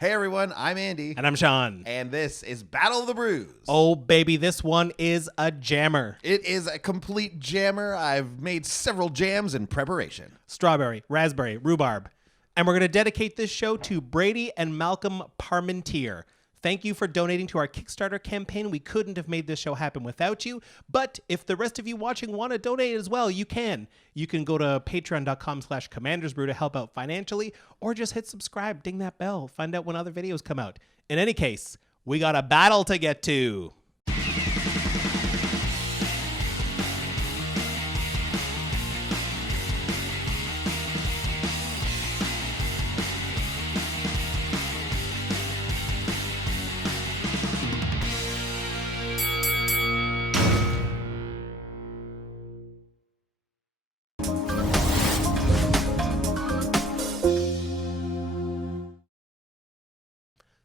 Hey everyone, I'm Andy. And I'm Sean. And this is Battle of the Brews. Oh, baby, this one is a jammer. It is a complete jammer. I've made several jams in preparation. Strawberry, raspberry, rhubarb. And we're going to dedicate this show to Brady and Malcolm Parmentier. Thank you for donating to our Kickstarter campaign. We couldn't have made this show happen without you. But if the rest of you watching want to donate as well, you can. You can go to patreon.com/commandersbrew to help out financially, or just hit subscribe, ding that bell, find out when other videos come out. In any case, we got a battle to get to.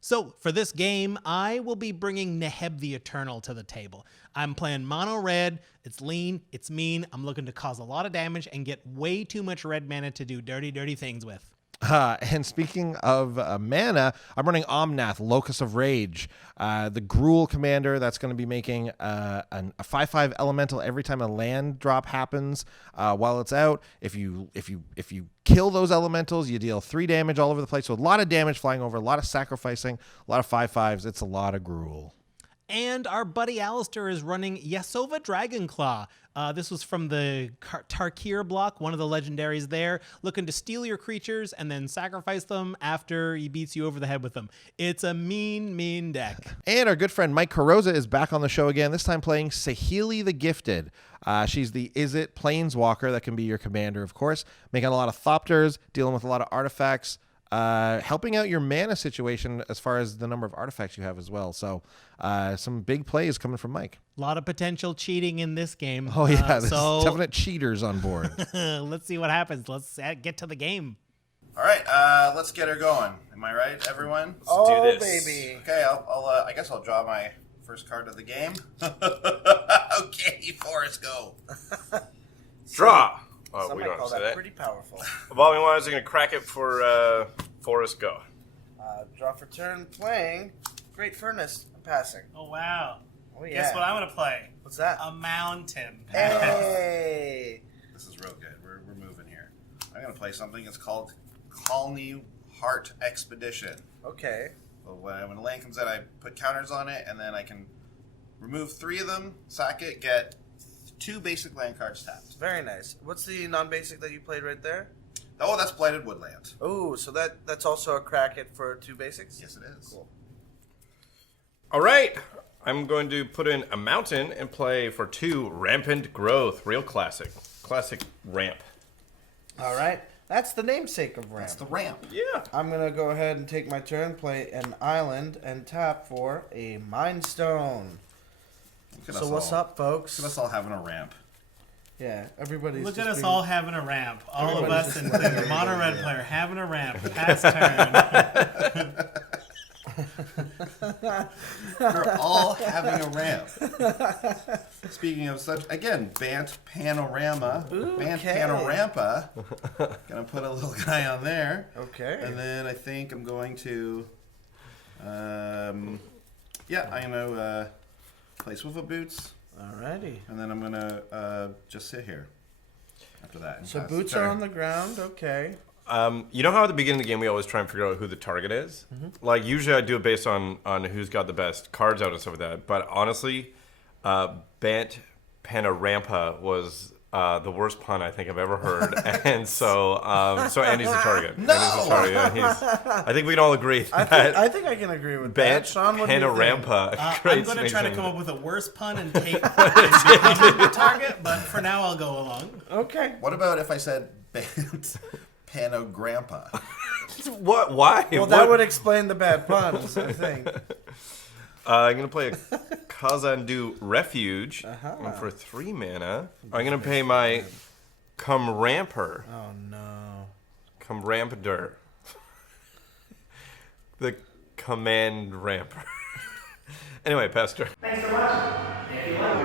So, for this game, I will be bringing Neheb the Eternal to the table. I'm playing mono red, it's lean, it's mean, I'm looking to cause a lot of damage and get way too much red mana to do dirty, dirty things with. And speaking of mana, I'm running Omnath, Locus of Rage, the Gruul commander that's going to be making a 5/5 elemental every time a land drop happens while it's out. If you kill those elementals, you deal 3 damage all over the place. So a lot of damage flying over, a lot of sacrificing, a lot of 5/5s. It's a lot of Gruul. And our buddy Alastair is running Yasova Dragonclaw. This was from the Tarkir block, one of the legendaries there, looking to steal your creatures and then sacrifice them after he beats you over the head with them. It's a mean, mean deck. And our good friend Mike Carosa is back on the show again, this time playing Saheeli the Gifted. She's the Izzet Planeswalker that can be your commander, of course, making a lot of Thopters, dealing with a lot of artifacts, helping out your mana situation as far as the number of artifacts you have as well. So some big plays coming from Mike. A lot of potential cheating in this game. Oh, yeah. There's definite cheaters on board. Let's see what happens. Let's get to the game. All right, let's get her going. Am I right, everyone? Let's do this. Baby. Okay, I guess I'll draw my first card of the game. Okay, Forrest, go. Draw. Oh, Some we might don't call say that that. pretty powerful. Evolving Wise are going to crack it for Forrest Go. Draw for turn, playing Great Furnace, I'm passing. Oh, wow. Oh, yeah. Guess what I'm going to play? What's that? A mountain. Hey! This is real good. We're moving here. I'm going to play something. It's called Colony Heart Expedition. Okay. So when a land comes out, I put counters on it, and then I can remove 3 of them, sack it, get 2 basic land cards tapped. Very nice. What's the non-basic that you played right there? Oh, that's Blighted Woodland. Oh, so that's also a crack it for 2 basics? Yes, it is. Cool. All right. I'm going to put in a mountain and play for 2 Rampant Growth. Real classic. Classic ramp. All right. That's the namesake of ramp. That's the ramp. Yeah. I'm going to go ahead and take my turn, play an island, and tap for a Mind Stone. So what's up, folks? Look at us all having a ramp. Yeah, everybody's Look just at us being- all having a ramp. All of us, Everybody's including the mono red player, having a ramp. Pass turn. We're all having a ramp. Speaking of such, again, Bant Panorama. Bant Panorampa. Gonna put a little guy on there. Okay. And then I think I'm going to, I'm gonna play Swivel Boots. Alrighty. And then I'm gonna just sit here after that. and So pass the boots turn. are on the ground. Okay. You know how at the beginning of the game we always try and figure out who the target is? Mm-hmm. Like, usually I do it based on who's got the best cards out and stuff like that. But honestly, Bant Panorampa was the worst pun I think I've ever heard. And so Andy's the target. No! Andy's the target. Yeah, I think we can all agree that I think I can agree with Bant that. Sean, what do you think? Panorampa I'm creates going to try to amazing- come up with a worse pun and take become the target, but for now I'll go along. Okay. What about if I said Bant Panograndpa? What? Why? Well, What? that would explain the bad puns, I think. I'm going to play a Kazandu Refuge and for 3 mana. I'm going to pay my Comramper. Oh, no. Comramper. The Command Ramper. Anyway, Pastor. Thanks for watching. If you like.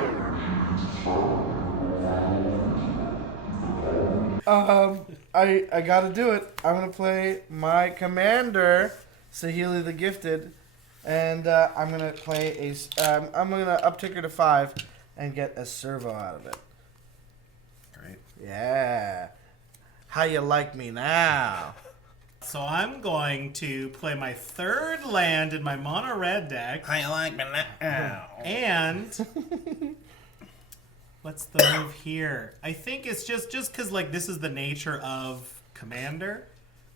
I gotta do it. I'm gonna play my commander, Saheeli the Gifted, and I'm gonna play I'm gonna uptick her to 5 and get a servo out of it. Great. Yeah. How you like me now? So I'm going to play my third land in my mono red deck. How you like me now? And what's the move here? I think it's just because like this is the nature of Commander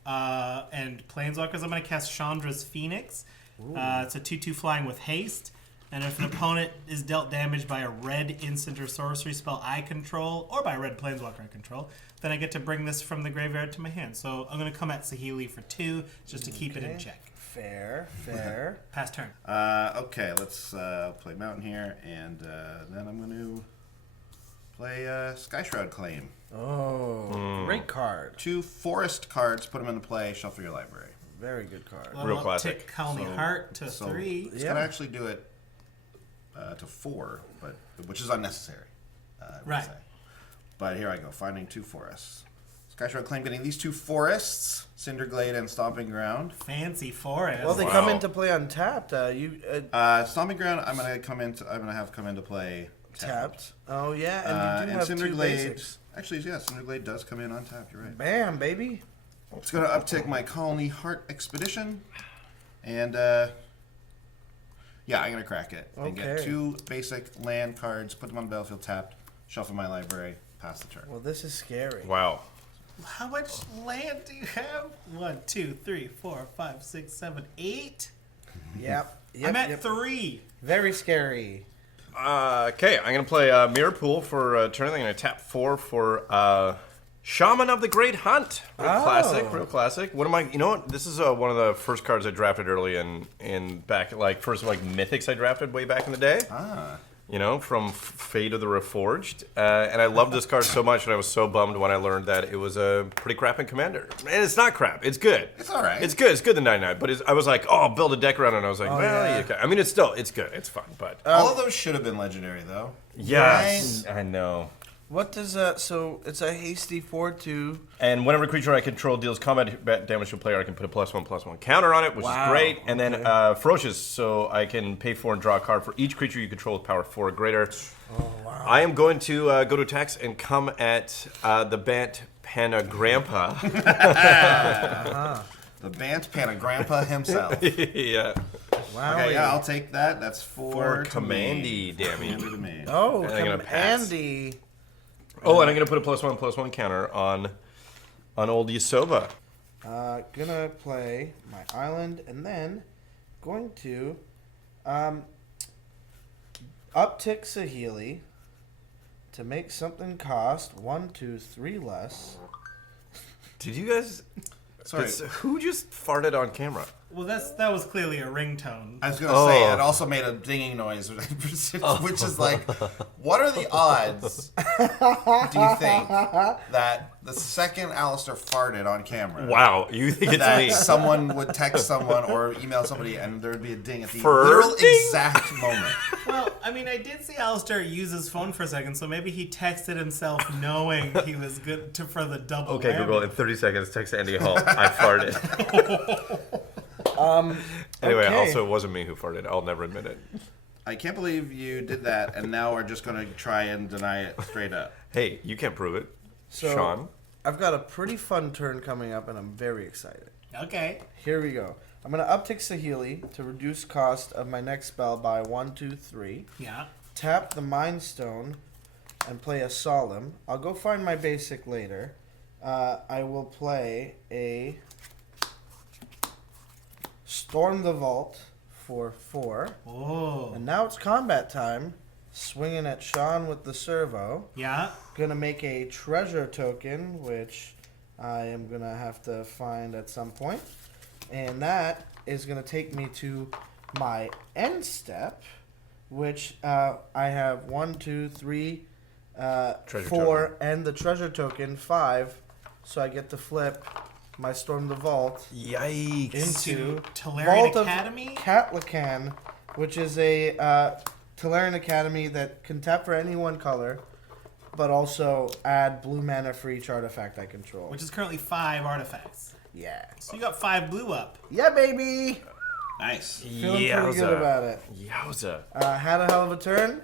and Planeswalkers. I'm going to cast Chandra's Phoenix. It's a 2/2 flying with haste. And if an opponent is dealt damage by a red instant or sorcery spell I control, or by a red Planeswalker I control, then I get to bring this from the graveyard to my hand. So I'm going to come at Saheeli for 2, just to keep it in check. Fair. Pass turn. Okay, let's play Mountain here, and then I'm going to play Sky Shroud Claim. Oh, great card. 2 forest cards, put them into play, shuffle your library. Very good card. Real classic. Colony Heart to 3. It's going to actually do it to 4, but which is unnecessary. I would Right. say. But here I go, finding 2 forests. Sky Shroud Claim getting these 2 forests, Cinderglade and Stomping Ground. Fancy forest. Well, they Wow. come into play untapped. Stomping Ground, I'm gonna have come into play Tapped. Oh yeah, and you do have 2 Cinderglade. basics. Actually, yeah, Cinderglade does come in untapped. You're right. Bam, baby. It's gonna uptick my Colony Heart Expedition, and yeah, I'm gonna crack it and get Okay. 2 basic land cards, put them on the battlefield tapped, shuffle my library, pass the turn. Well, this is scary. Wow. How much land do you have? 1, 2, 3, 4, 5, 6, 7, 8. Yep. I'm at 3. Very scary. Okay, I'm going to play Mirror Pool for turn. I'm going to tap 4 for Shaman of the Great Hunt. Real classic. What am I? You know what? This is one of the first cards I drafted early in back, like first like Mythics I drafted way back in the day. You know, from Fate of the Reforged. And I love this card so much, and I was so bummed when I learned that it was a pretty crap in Commander. And it's not crap. It's good. It's all right. It's good. It's good, the 99. But I was like, oh, I'll build a deck around it. And I was like, well, yeah. you can. I mean, it's good. It's fun. But All of those should have been legendary, though. yes, I know. What does so it's a hasty 4/2. And whenever a creature I control deals combat damage to a player, I can put a +1/+1 counter on it, which is great. And then Ferocious, so I can pay 4 and draw a card for each creature you control with power 4 or greater. Oh, wow. I am going to go to attacks and come at the Bant Panagrampa. The Bant Panagrampa himself. Yeah. Wow. Okay, yeah, I'll take that. That's 4 For to me. commandy damage. To me. Oh, And I'm gonna pass. Andy. Oh, and I'm going to put a +1/+1 counter on old Yasova. Gonna play my island and then going to uptick Saheeli to make something cost 1, 2, 3 less. Did you guys... Sorry. Who just farted on camera? Well, that was clearly a ringtone. I was going to say, it also made a dinging noise, which is like, what are the odds, do you think, that the second Alastair farted on camera, Wow, you think it's that me? someone would text someone or email somebody and there would be a ding at the Fur literal ding? exact moment? Well, I mean, I did see Alastair use his phone for a second, so maybe he texted himself knowing he was good for the double. Okay, whammy. Google, in 30 seconds, text Andy Hall. I farted. Anyway, Okay. also, it wasn't me who farted. I'll never admit it. I can't believe you did that and now are just going to try and deny it straight up. Hey, you can't prove it. So Sean? I've got a pretty fun turn coming up and I'm very excited. Okay. Here we go. I'm gonna uptick Saheeli to reduce cost of my next spell by 1, 2, 3. Yeah. Tap the Mind Stone and play a Solemn. I'll go find my basic later. I will play a Storm the Vault for 4. Oh. And now it's combat time. Swinging at Sean with the servo. Yeah. Gonna make a treasure token, which I am gonna have to find at some point. And that is gonna take me to my end step, which I have 1, 2, 3, Treasure 4, token. and the treasure token 5. So I get to flip my Storm the Vault Yikes. into Tolarian Vault Academy? of Catlacan, which is a Tolarian Academy that can tap for any one color, but also add blue mana for each artifact I control. Which is currently 5 artifacts. Yeah. So you got 5 blue up. Yeah, baby. Nice. Feeling pretty good about it. Yowza. Had a hell of a turn,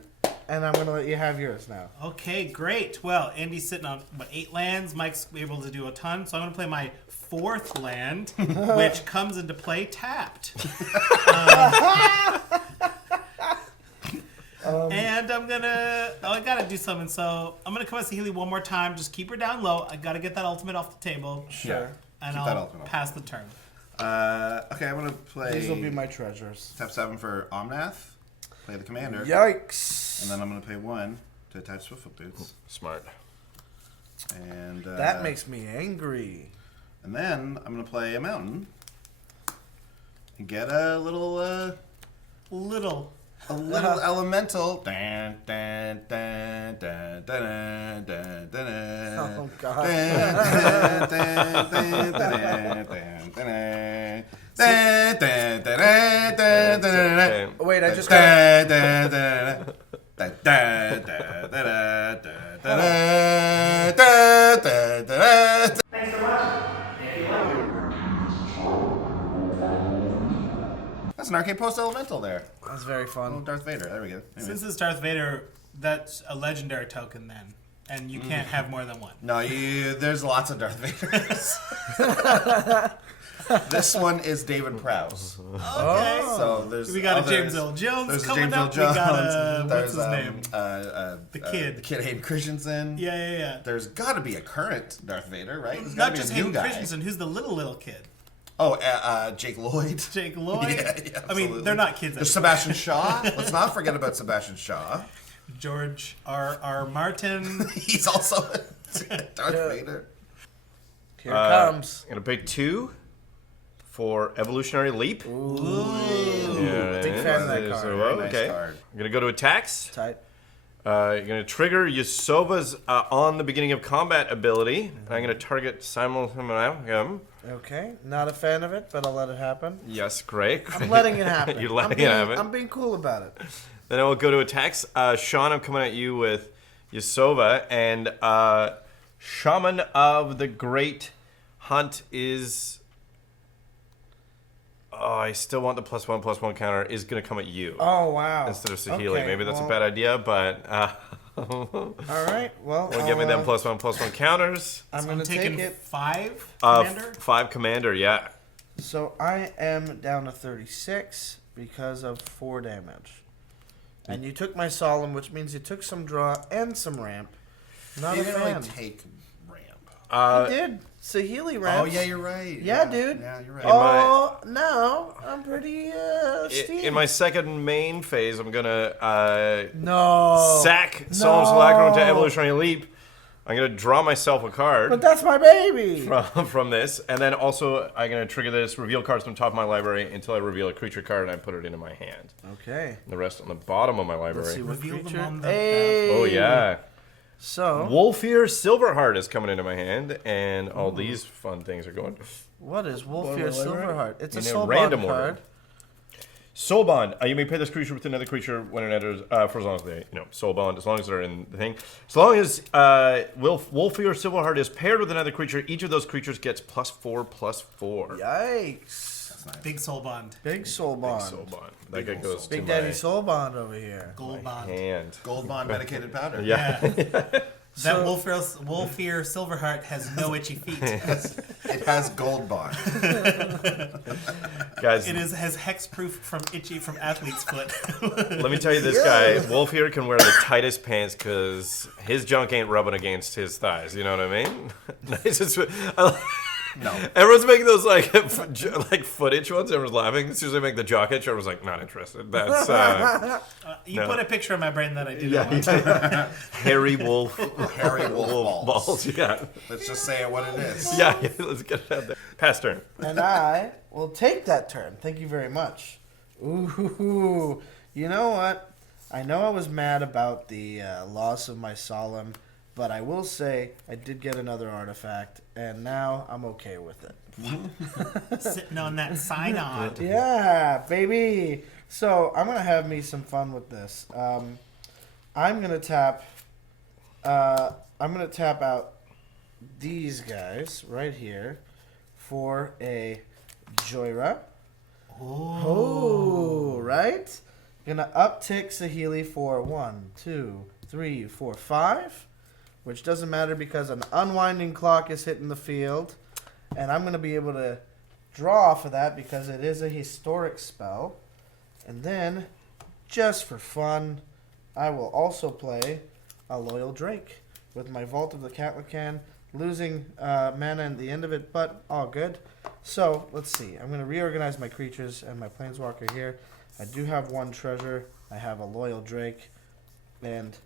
and I'm gonna let you have yours now. Okay, great. Well, Andy's sitting on 8 lands. Mike's able to do a ton, so I'm gonna play my 4th land, which comes into play tapped. And I'm gonna. Oh, I gotta do something. So I'm gonna come at Saheeli one more time. Just keep her down low. I gotta get that ultimate off the table. Sure. And Keep that I'll ultimate off. pass the turn. Okay, I'm gonna play. These will be my treasures. Tap 7 for Omnath. Play the commander. Yikes. And then I'm gonna pay 1 to attach Swiftfoot Boots. Smart. And That makes me angry. And then I'm gonna play a mountain. And get a little elemental. Dun, dun, dun, dun, dun, dun, dun, Oh, God. Okay. Wait, I just got. That's an arcade post elemental there. That's very Oh, fun. Darth Vader. There we go. Anyway. Since it's Darth Vader, that's a legendary token then, and you can't have more than one. No, there's lots of Darth Vaders. This one is David Prowse. Okay. So there's We got a others. James Earl Jones There's a coming James up. Earl We got a Jones. what's his There's, name? The kid. The kid Hayden Christensen. Yeah. There's got to be a current Darth Vader, right? There's Not got to just be a new Hayden guy. Christensen. Who's the little kid? Oh, Jake Lloyd. Jake Lloyd. Yeah, I mean, absolutely. they're not kids. There's anymore. Sebastian Shaw. Let's not forget about Sebastian Shaw. George R. Martin. He's also Darth Vader. Here it comes. I'm gonna pay 2 for Evolutionary Leap. Yeah, Big fan of that so, card. Very nice okay. card. I'm gonna go to attacks. Tight. You're gonna trigger Yasova's on the beginning of combat ability. I'm gonna target simultaneously. Okay. Not a fan of it, but I'll let it happen. Yes, great. I'm letting it happen. You're letting it happen. I'm being cool about it. Then I will go to attacks. Sean, I'm coming at you with Yasova, and Shaman of the Great Hunt is. Oh, I still want the +1/+1 counter. Is going to come at you Oh, wow. instead of Saheeli. Okay, Maybe that's well, a bad idea, but All right. Well, give me them +1/+1 counters. I'm I'm going to taking take it. 5 commander. 5 commander, yeah. So I am down to 36 because of 4 damage. And you took my Solemn, which means you took some draw and some ramp. Not He a didn't fan. really take ramp. You did. Saheeli ramp. Oh, yeah, you're right. Yeah, dude. Yeah, you're right. Oh, no. I'm pretty steamed. In my second main phase, I'm going to No. sack Solemn's Lacron to Evolutionary Leap. I'm going to draw myself a card. But that's my baby. From this, and then also I'm going to trigger this, reveal cards from the top of my library until I reveal a creature card and I put it into my hand. Okay. And the rest on the bottom of my Let's see library. what Reveal them creature. on the Hey. Oh yeah, So, Wolfear Silverheart is coming into my hand, and all these fun things are going. what is Wolfear Silverheart? It's a In a soul random bond order. card. Soul Bond. You may pay this creature with another creature when it enters, for as long as they, Soul Bond, as long as they're in the thing. As long as Wolfear Silverheart is paired with another creature, each of those creatures gets +4/+4. Yikes. Big soul bond. Big soul bond. Soul Bond. That guy goes Big to Daddy my Soul Bond over here. Gold bond. hand. Gold Bond medicated powder. Yeah. That Wolfear Silverheart has no itchy feet. It has Gold Bond. Guys, It has hexproof from athlete's foot. let me tell you this guy, Wolfear can wear the tightest pants because his junk ain't rubbing against his thighs. You know what I mean? Nice. No. Everyone's making those like footage ones. Everyone's laughing. As soon as I make the jock itch, everyone's like, not interested. That's You No. put a picture in my brain that I didn't want. hairy wolf Hairy wolf balls. balls. Yeah, Let's just say what it is. yeah. Let's get it out there. Pass turn. And I will take that turn. Thank you very much. Ooh, you know what? I know I was mad about the loss of my Solemn, but I will say I did get another artifact, and now I'm okay with it. Sitting on that synod. Yeah, baby. So I'm gonna have me some fun with this. I'm gonna tap. I'm gonna tap out these guys right here for a Joyra. Oh, right? Gonna uptick Saheeli for 1, 2, 3, 4, 5. Which doesn't matter because an unwinding clock is hitting the field. And I'm gonna be able to draw off of that because it is a historic spell. And then, just for fun, I will also play a Loyal Drake with my Vault of the Catlacan, losing mana at the end of it, but all good. So, let's see. I'm going to reorganize my creatures and my Planeswalker here. I do have one treasure. I have a Loyal Drake and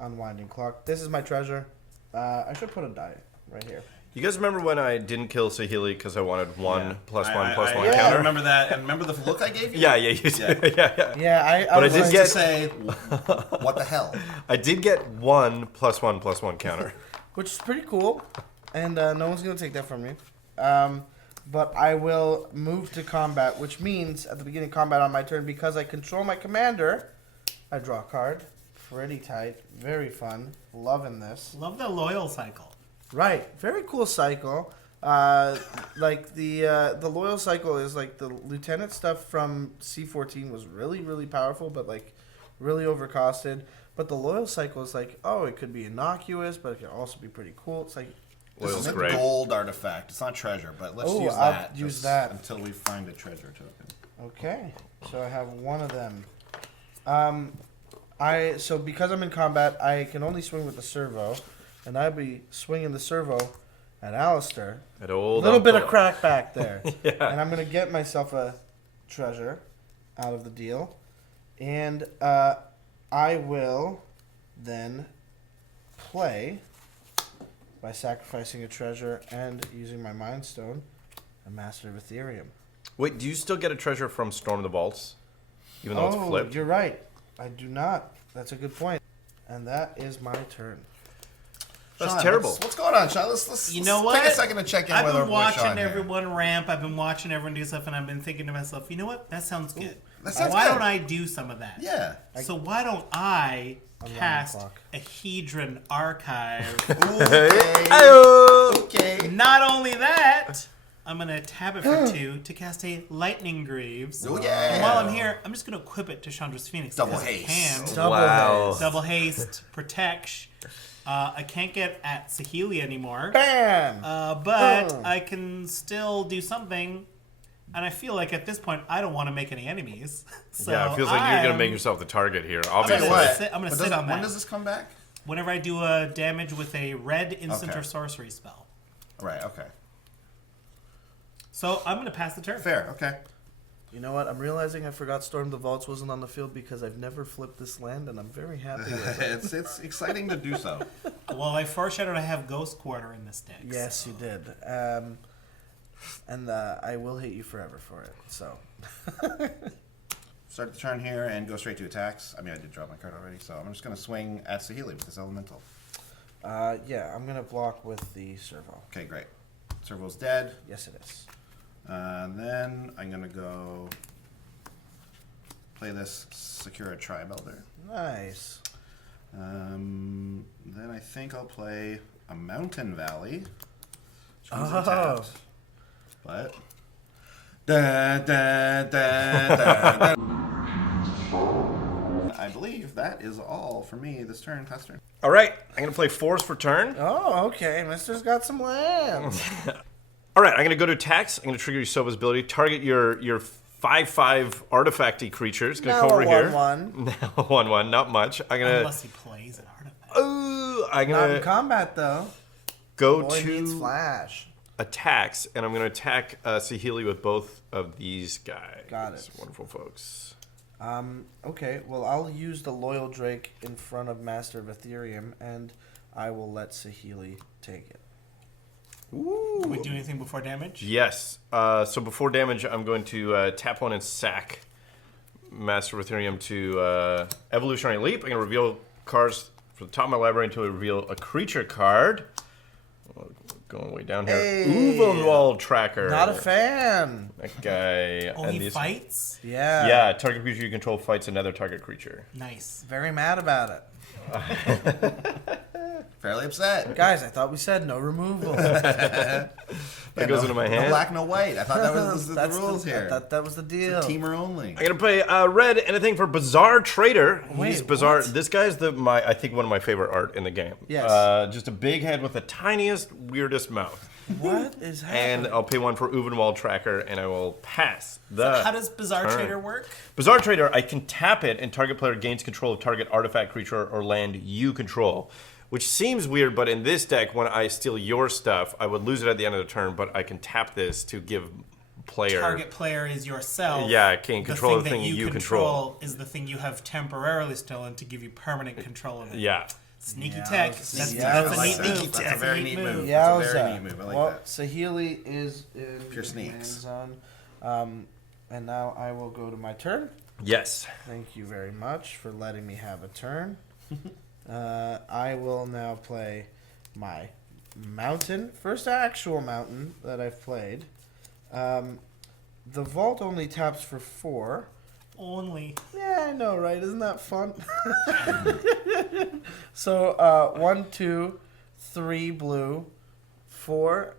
Unwinding Clock. This is my treasure. I should put a die right here. You guys remember when I didn't kill Saheeli because I wanted one plus one I counter? remember that, and remember the look I gave you? Yeah, you did. Yeah. Yeah, I But I was did like- get- To say, what the hell? I did get 1 plus 1 plus 1 counter. which is pretty cool, and no one's going to take that from me. But I will move to combat, which means at the beginning of combat on my turn, because I control my commander, I draw a card. Pretty tight. Very fun. Loving this. Love the loyal cycle. Right. Very cool cycle. Like the loyal cycle is like the lieutenant stuff from C14 was really, really powerful, but like really overcosted. But the loyal cycle is like, oh, it could be innocuous, but it can also be pretty cool. It's like, This Loyal's is a great. gold artifact. It's not treasure, but let's Oh, use I'll that. use just that. until we find a treasure token. okay. So I have one of them. So because I'm in combat, I can only swing with the servo, and I'll be swinging the servo at Alastair. At A old little bit of Uncle. crack back there. Yeah. And I'm going to get myself a treasure out of the deal. And I will then play by sacrificing a treasure and using my Mind Stone, a Master of Ethereum. Wait, do you still get a treasure from Storm the Vaults? Even though it's flipped? You're right. I do not. That's a good point. And that is my turn. That's Sean, terrible. What's going on, Sean? Let's You know take what? a second to check in I've with our been boy watching Sean here. everyone ramp. I've been watching everyone do stuff, and I've been thinking to myself, you know what? That sounds good. that sounds why good. don't I do some of that? Yeah. So why don't I Unwind cast clock. a Hedron Archive? Okay. Not only that, I'm going to tab it for 2 to cast a Lightning Greaves. Oh, yeah. And while I'm here, I'm just going to equip it to Chandra's Phoenix. Double because I haste. can. Wow. Double haste, protect. I can't get at Saheeli anymore. Bam! But Boom. I can still do something. And I feel like at this point, I don't want to make any enemies. So Yeah, it feels like you're going to I'm- make yourself the target here, Tell you obviously. what. I'm gonna but sit does- on When that. does this come back? Whenever I do a damage with a red instant Okay. or sorcery spell. Right. Okay. So I'm going to pass the turn. Fair. Okay. You know what? I'm realizing I forgot Storm the Vaults wasn't on the field because I've never flipped this land, and I'm very happy with it. it's exciting to do so. Well, I foreshadowed I have Ghost Quarter in this deck. Yes, so. you did. And I will hate you forever for it. So, Start the turn here and go straight to attacks. I mean, I did draw my card already, so I'm just going to swing at Saheeli with this elemental. yeah, I'm gonna block with the servo. Okay, great. Servo's dead. Yes, it is. Then I'm going to go play this Secura Tribe Elder. Nice. Then I think I'll play a Mountain Valley. Which one's Oh. untapped. But. Da, da, da, da, da. I believe that is all for me this turn, pass turn. All right, I'm going to play Force for turn. Oh, okay. Mister's got some lands. All right, I'm going to go to attacks. I'm going to trigger Yasova's ability. Target your 5/5 artifacty creature. It's going to Now come over a here. 1/1. Now 1/1, not much. I'm going Unless he plays an artifact. to. I'm Not in going to combat though. go Boy needs to flash. attacks, and I'm going to attack Saheeli with both of these guys. Got it. Wonderful folks. Okay. Well, I'll use the Loyal Drake in front of Master of Ethereum, and I will let Saheeli take it. Do we do anything before damage? Yes. So before damage, I'm going to tap one and sack Master of Ethereum to Evolutionary Leap. I'm going to reveal cards from the top of my library until I reveal a creature card. Going way down here. Hey. Uvenwald Tracker. Not a fan. That guy. Oh, and he these- fights? Yeah. Yeah, target creature you control fights another target creature. Nice. Very mad about it. Fairly upset. Guys, I thought we said no removal. That goes into my No hand. black, no white. I thought that was the rules here. I thought that was the deal. Teamer only. I'm gonna play red. Anything for Bizarre Trader. He's Wait, bizarre. what? This guy's I think one of my favorite art in the game. Yes. Just a big head with the tiniest, weirdest mouth. What is happening? And I'll pay one for Uvenwald Tracker, and I will pass the. How does Bizarre turn. Trader work? Bizarre Trader, I can tap it, and target player gains control of target artifact, creature, or land you control. Which seems weird, but in this deck, when I steal your stuff, I would lose it at the end of the turn, but I can tap this to give player. Target player is yourself. Yeah, can control the thing that you control is the thing you have temporarily stolen to give you permanent control of it. Yeah. Sneaky tech. That's Yeah, a I neat like move. That's a very neat move. Yeah, That's a very neat move. I like well, that. Saheeli is in Pure the sneaks. command zone. And now I will go to my turn. Yes. Thank you very much for letting me have a turn. I will now play my mountain. First actual mountain that I've played. The vault only taps for 4. Only. Yeah, I know, right? Isn't that fun? So, 1, 2, 3 blue, 4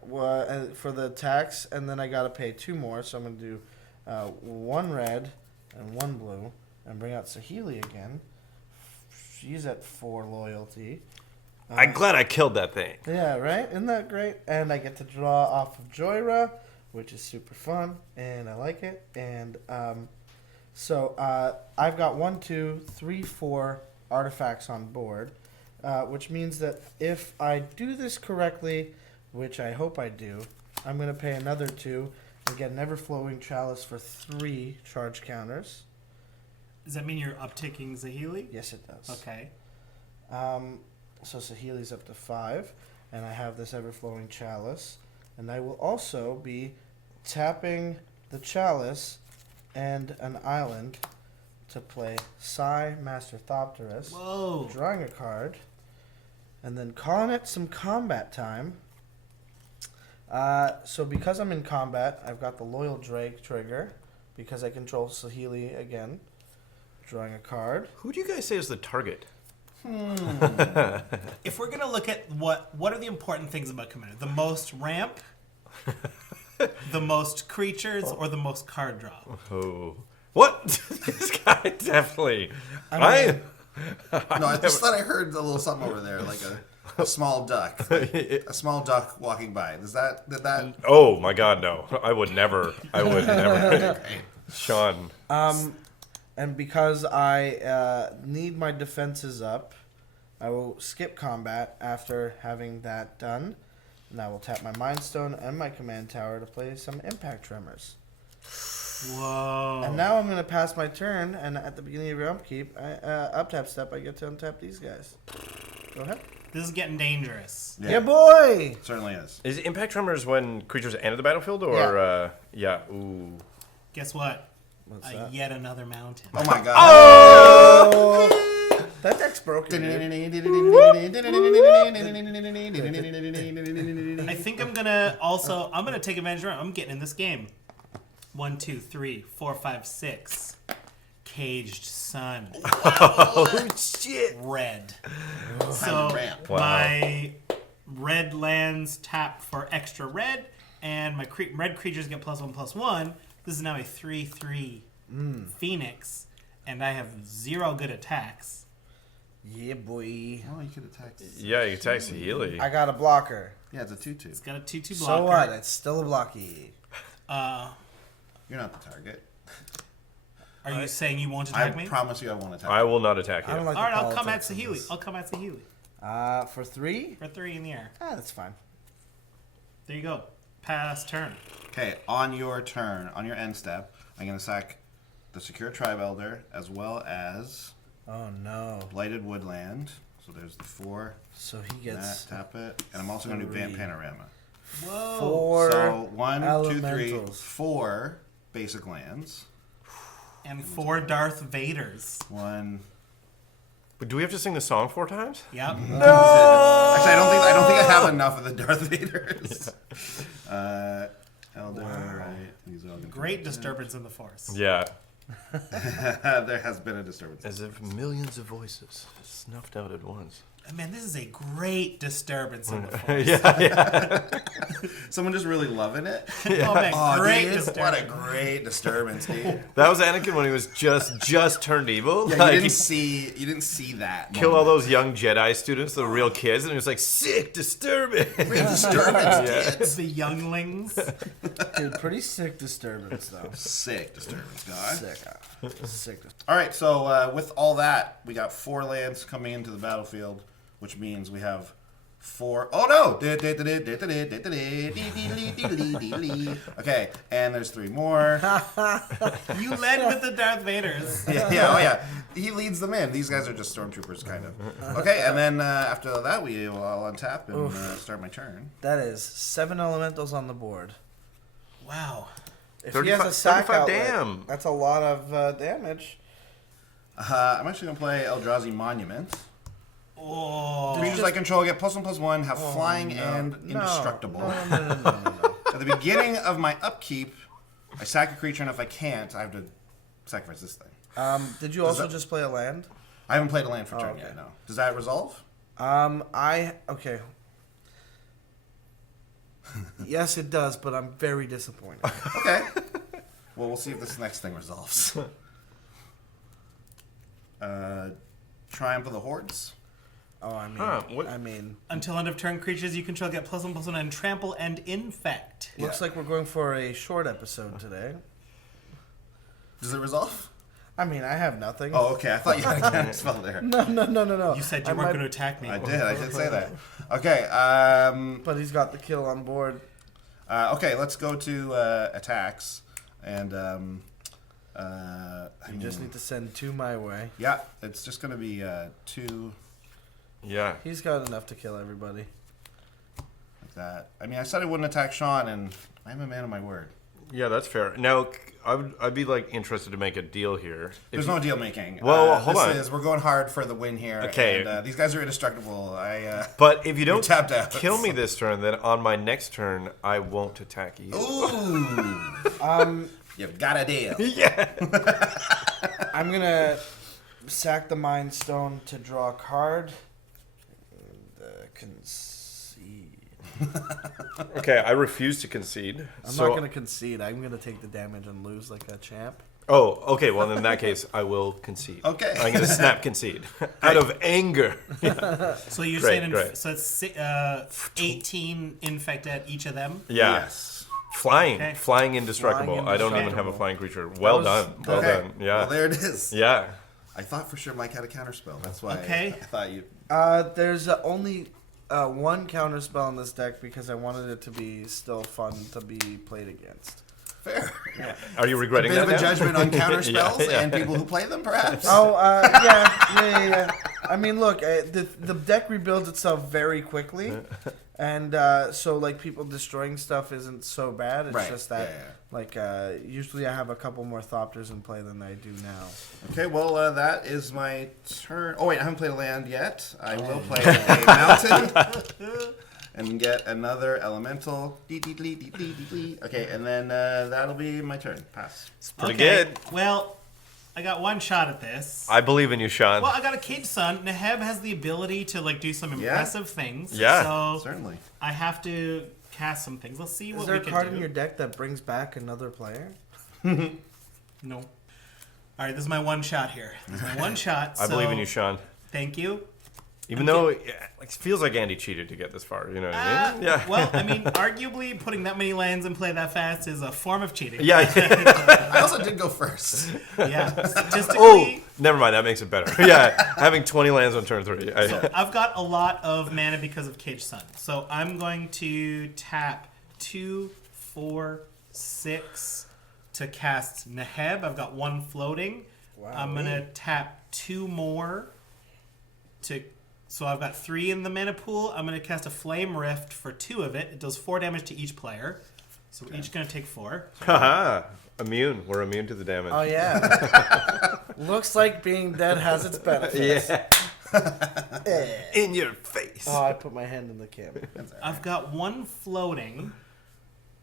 for the attacks, and then I gotta pay 2 more. So I'm gonna do 1 red and 1 blue, and bring out Saheeli again. She's at 4 loyalty. I'm glad I killed that thing. Yeah, right? Isn't that great? And I get to draw off of Joyra, which is super fun, and I like it. And so I've got 1, 2, 3, 4 artifacts on board, which means that if I do this correctly, which I hope I do, I'm going to pay another 2 and get an ever-flowing chalice for 3 charge counters. Does that mean you're upticking Saheeli? Yes, it does. Okay. So Saheeli's up to 5, and I have this ever-flowing chalice. And I will also be tapping the chalice and an island to play Psy Master Thopterus, Whoa. drawing a card, and then calling it some combat time. So because I'm in combat, I've got the Loyal Drake trigger, because I control Saheeli again, drawing a card. Who do you guys say is the target? If we're gonna look at what are the important things about Commander, the most ramp, the most creatures, or the most card draw? Oh. What? This guy definitely. No, I just thought I heard a little something over there, like a small duck. A small duck walking by. Did that? Oh my God, no! I would never. Sean. And because I need my defenses up, I will skip combat after having that done. And I will tap my Mind Stone and my Command Tower to play some Impact Tremors. Whoa. And now I'm going to pass my turn, and at the beginning of your upkeep, up-tap step, I get to untap these guys. Go ahead. This is getting dangerous. Yeah, boy! It certainly is. Is Impact Tremors when creatures enter the battlefield, or yeah? Ooh. Guess what? What's that? Yet another mountain. Oh my god. Oh! That deck's broken. I think I'm gonna take advantage of it. I'm getting in this game. 1, 2, 3, 4, 5, 6. Caged Sun. Oh shit! Red. So ramp. Wow. my red lands tap for extra red, and my red creatures get +1/+1. This is now a 3/3 Phoenix, and I have 0 good attacks. Yeah, boy. Oh, you could attack. Yeah, you attack Saheeli. I got a blocker. Yeah, it's a 2/2. It's got a 2/2 blocker. So what? It's still a blocky. You're not the target. Are you saying you won't I attack me? promise you I won't attack. I will not attack I don't you. like All right, the I'll come at politics of Saheeli. this. I'll come at Saheeli. For 3? For 3 in the air. That's fine. There you go. Pass turn. Okay, on your turn, on your end step, I'm going to sack the Secure Tribe Elder as well as Oh, no. Blighted Woodland. So there's the 4. So he That, gets tap it. And I'm also going to do Vamp 3. Panorama. Whoa. 4 So 1, 2, 3, elementals. 4 basic lands. And 4 Darth Vaders. 1. But do we have to sing the song 4 times? Yep. Actually, I don't think I have enough of the Darth Vaders. Elder, right? These are all gonna Great come disturbance in the Force. Yeah. in. There has been a disturbance. As if millions of voices snuffed out at once. Man, this is a great disturbance in the force. Someone just really loving it. Oh man, great dude, disturbance. what a great disturbance, dude. That was Anakin when he was just turned evil. Yeah, Like, you didn't see that. kill all those young Jedi students, the real kids, and he was like, sick disturbance. Real disturbance, kids. The younglings. Dude, pretty sick disturbance, though. Sick disturbance, guy. Sick. All right, so with all that, we got 4 lands coming into the battlefield, which means we have 4. Oh no! Okay, and there's 3 more. You led with the Darth Vaders. Yeah. He leads them in. These guys are just stormtroopers, kind of. Okay, and then after that, I'll untap and start my turn. That is 7 elementals on the board. Wow. If he has a sack 35 outlet, damn. that's a lot of damage. I'm actually gonna play Eldrazi Monument. Oh. Creatures I control get +1/+1, have flying and indestructible. No. At the beginning of my upkeep, I sack a creature, and if I can't, I have to sacrifice this thing. Did you also just play a land? I haven't played a land for turn okay. yet, no. Does that resolve? Okay. Yes, it does, but I'm very disappointed. Okay. Well, we'll see if this next thing resolves. Triumph of the Hordes. Oh, I mean, what? Until end of turn, creatures you control get +1/+1 and trample and infect. Looks like we're going for a short episode today. Does it resolve? I mean, I have nothing. Oh, okay. I thought you had a counter spell there. No. You said you weren't going to attack me. I did say that. Okay. But he's got the kill on board. Okay, let's go to attacks. And You just need to send 2 my way. yeah, it's just going to be 2 Yeah. He's got enough to kill everybody. like that. I mean, I said I wouldn't attack Sean, and I'm a man of my word. Yeah, that's fair. Now, I'd be like interested to make a deal here. There's no deal making. Well, hold on. We're going hard for the win here. Okay. And, these guys are indestructible. But if you don't tapped out. kill me this turn, then on my next turn, I won't attack you. Ooh. You've got a deal. Yeah. I'm going to sack the Mind Stone to draw a card. Concede. Okay, I refuse to concede. I'm not going to concede. I'm going to take the damage and lose like a champ. Oh, okay. Well, in that case, I will concede. Okay. I'm going to snap concede out of anger. So you're Great, saying great. so it's 18 infect at each of them? Yeah. Yes. Flying. Okay. Flying indestructible. Flying I don't even have a indestructible. flying creature. Well done. Well Okay. done. Yeah. Well, there it is. Yeah. I thought for sure Mike had a counterspell. That's why Okay. I thought you... There's only 1 counter spell in this deck because I wanted it to be still fun to be played against. Fair. Are you regretting Bit that of a now? judgment on counterspells Yeah. and people who play them, perhaps? Yeah. I mean, look, the deck rebuilds itself very quickly, and so like people destroying stuff isn't so bad. It's Right. just that Yeah. like usually I have a couple more Thopters in play than I do now. Okay, well, that is my turn. Oh, wait, I haven't played a land yet. I will play a mountain and get another elemental. Okay, and then that'll be my turn. Pass. Pretty good. Well, I got 1 shot at this. I believe in you, Sean. Well, I got a Cage Son. Neheb has the ability to like do some impressive things. Yeah. So Certainly. I have to cast some things. Let's see what Is there we a can card do. in your deck that brings back another player? No. All right, this is my 1 shot here. This is my 1 shot. I believe in you, Sean. Thank you. Even though it feels like Andy cheated to get this far. You know what I mean? Yeah. Well, I mean, arguably putting that many lands in play that fast is a form of cheating. Yeah. I also did go first. Yeah. Statistically, Oh, never mind. That makes it better. Yeah. Having 20 lands on turn 3. I've got a lot of mana because of Cage Sun. So I'm going to tap 2, 4, 6 to cast Neheb. I've got 1 floating. Wow. I'm going to tap 2 more to... So I've got 3 in the mana pool. I'm going to cast a Flame Rift for 2 of it. It does 4 damage to each player. So we're each going to take 4. Haha. Immune. We're immune to the damage. Oh yeah. Looks like being dead has its benefits. Yeah. In your face. Oh, I put my hand in the camera. I've got 1 floating.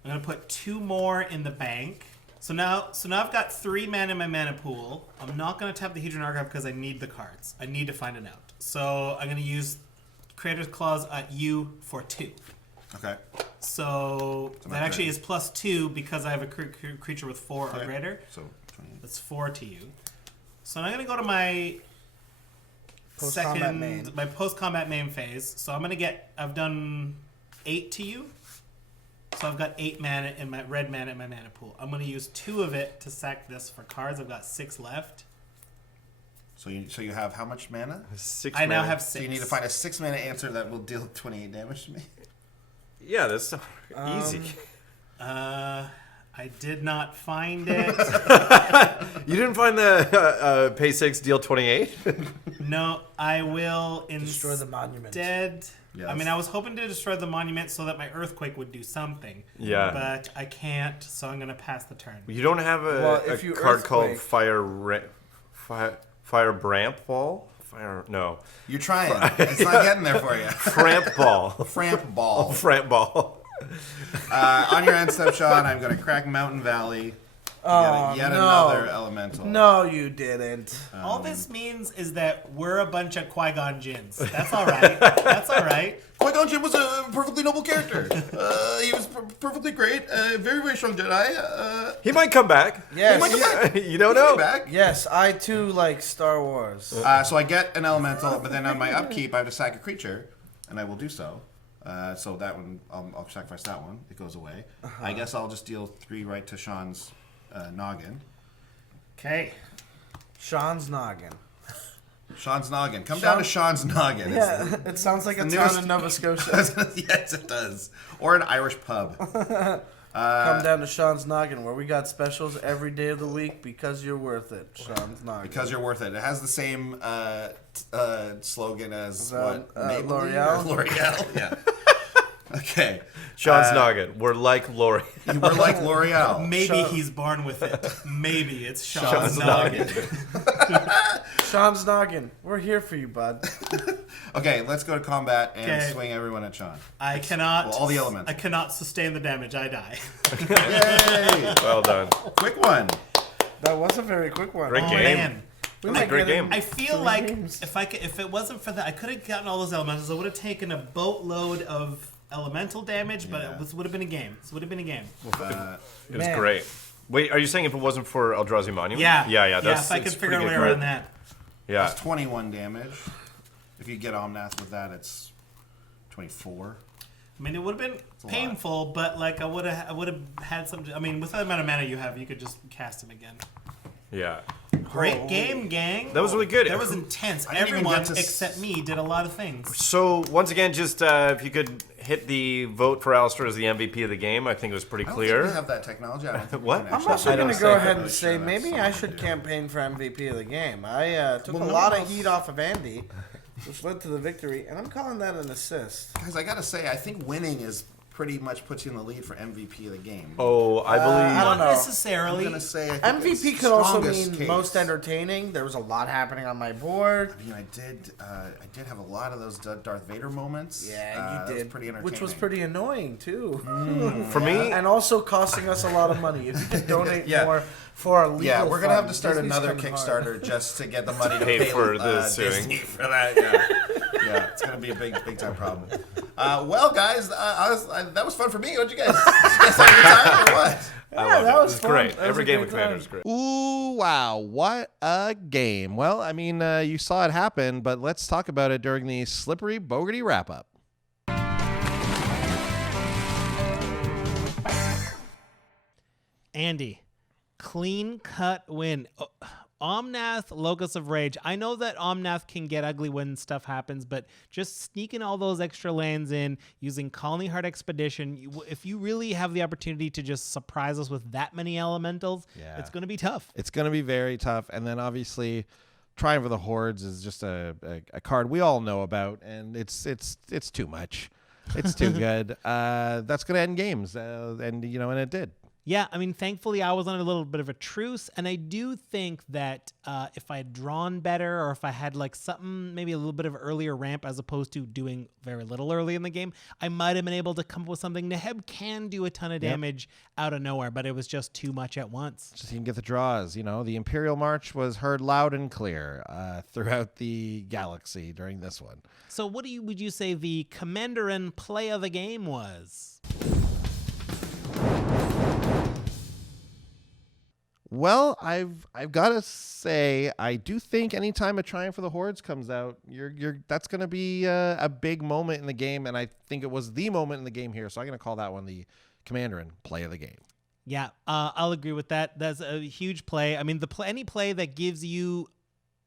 I'm going to put 2 more in the bank. So now I've got 3 mana in my mana pool. I'm not going to tap the Hedron Archive because I need the cards. I need to find it out. So I'm going to use Creator's Clause at you for 2. Okay. So my that actually turn. is +2 because I have a creature with 4 or greater. So 20. That's 4 to you. So I'm going to go to my Post-combat main. my post-combat main phase. So I've done 8 to you. So I've got 8 mana in my red mana in my mana pool. I'm going to use 2 of it to sack this for cards. I've got 6 left. So you have how much mana? 6 I now mana. have 6. So you need to find a 6 mana answer that will deal 28 damage to me. Yeah, that's easy. I did not find it. You didn't find the pay 6, deal 28? No, I will Destroy the monument. instead. Yes. I mean, I was hoping to destroy the monument so that my earthquake would do something. Yeah. But I can't, so I'm going to pass the turn. You don't have Well, a if you card called earthquake- Fire Bramp Ball? No. You're trying. It's not getting there for you. Framp Ball. Framp ball. Framp Ball. On your end step, Sean, I'm going to crack Mountain Valley. Yet another elemental. No, you didn't. All this means is that we're a bunch of Qui-Gon Jinns. That's all right. That's all right. Qui-Gon Jinn was a perfectly noble character. He was perfectly great. Very, very strong Jedi. He might come back. Yes. He might come back. You don't He's know. back. Yes, I too like Star Wars. So I get an elemental, but then on my upkeep, I have to sack a creature, and I will do so. So that one, I'll sacrifice that one. It goes away. I guess I'll just deal 3 right to Sean's noggin. Okay. Sean's noggin. Sean's noggin. Come down to Sean's noggin. Yeah, it sounds like a the town newest- in Nova Scotia. Yes, it does. Or an Irish pub. Come down to Sean's noggin, where we got specials every day of the week because you're worth it. Sean's noggin. Because you're worth it. It has the same slogan as what? L'Oreal? L'Oreal, yeah. Okay. Sean's noggin. We're like Lori. We're like L'Oreal. Maybe he's born with it. Maybe it's Sean's Sean's noggin. Sean's noggin. We're here for you, bud. Okay, let's go to combat and Okay. swing everyone at Sean. I cannot. Well, all the elements. I cannot sustain the damage. I die. Yay! Well done. Quick one. That was a very quick one. Great Oh game. man. We That's a might great get game. I feel 3 like games. if it wasn't for that, I could have gotten all those elementals. I would have taken a boatload of elemental damage, but Yeah. it would have been a game. This would have been a game. It was Man. great. Wait, are you saying if it wasn't for Eldrazi Monument? Yeah. Yeah. That's, if I could it's figure out a pretty way good around card. that. Yeah. It's 21 damage. If you get Omnath with that, it's 24. I mean, it would have been painful, but like I would have had some. I mean, with the amount of mana you have, you could just cast him again. Yeah. Great game, gang. That was really good. That was intense. I didn't even Everyone get to except me did a lot of things. So, once again, just if you could hit the vote for Alastair as the MVP of the game, I think it was pretty I don't clear. think we have that technology. I don't think we What? can I'm actually- Also I going don't to go say ahead that. and say Sure, maybe that's I should campaign for MVP of the game. I took a no lot one of heat off of Andy, which led to the victory, and I'm calling that an assist. Guys, I gotta say, I think winning is pretty much puts you in the lead for MVP of the game. Oh, I believe. I Not don't know. I'm necessarily. gonna say I think MVP it's could also strongest mean case. most entertaining. There was a lot happening on my board. I mean, I did have a lot of those Darth Vader moments. Yeah, That you was did, pretty entertaining. which was pretty annoying too, For me, and also costing us a lot of money. If you could donate Yeah. more for our legal Yeah, we're gonna have to fund, start Disney's another coming hard. Kickstarter just to get the money to Pay pay for the suing. Disney for that. Yeah, it's gonna be a big time problem. Well, guys, that was fun for me. What'd you guys? Did you guys have a good time or what? I Yeah, loved that it. was It was fun. great. That was Every a game great of Commander time. was great. Ooh, wow, what a game. Well, I mean, you saw it happen, but let's talk about it during the Slippery Bogarty wrap-up. Andy, clean cut win. Omnath, Locus of Rage. I know that Omnath can get ugly when stuff happens, but just sneaking all those extra lands in, using Colony Heart Expedition, if you really have the opportunity to just surprise us with that many elementals, Yeah. it's going to be tough. It's going to be very tough. And then obviously, Triumph of the Hordes is just a card we all know about, and it's too much. It's too good. That's going to end games, and it did. Yeah, I mean, thankfully I was on a little bit of a truce, and I do think that if I had drawn better, or if I had like something, maybe a little bit of earlier ramp as opposed to doing very little early in the game, I might have been able to come up with something. Neheb can do a ton of damage out of nowhere, but it was just too much at once. Just so you can get the draws. You know, the Imperial March was heard loud and clear throughout the galaxy during this one. So what would you say the commander and play of the game was? Well, I've got to say, I do think anytime a Triumph for the Hordes comes out, that's going to be a big moment in the game, and I think it was the moment in the game here, so I'm going to call that one the Commander and play of the game. Yeah, I'll agree with that. That's a huge play. I mean, any play that gives you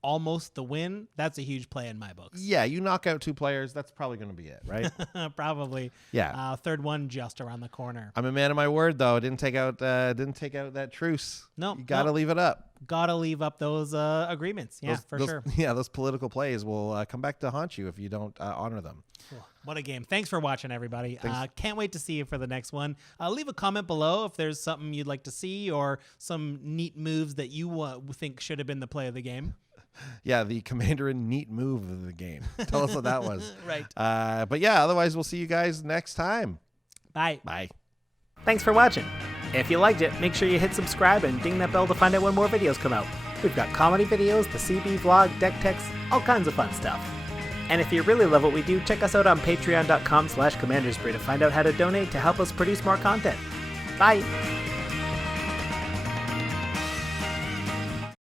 almost the win, that's a huge play in my books. Yeah, you knock out 2 players, that's probably going to be it, right? Probably. Yeah. Third one just around the corner. I'm a man of my word, though. Didn't take out that truce. No, you got to leave it up. Gotta leave up those agreements. Yeah, sure. Yeah, those political plays will come back to haunt you if you don't honor them. What a game. Thanks for watching, everybody. Can't wait to see you for the next one. Leave a comment below if there's something you'd like to see or some neat moves that you think should have been the play of the game. Yeah, the Commander and neat move of the game. Tell us what that was. Right. But yeah, otherwise we'll see you guys next time. Bye. Bye. Thanks for watching. If you liked it, make sure you hit subscribe and ding that bell to find out when more videos come out. We've got comedy videos, the CB vlog, deck techs, all kinds of fun stuff. And if you really love what we do, check us out on patreon.com/commandersbrew to find out how to donate to help us produce more content. Bye!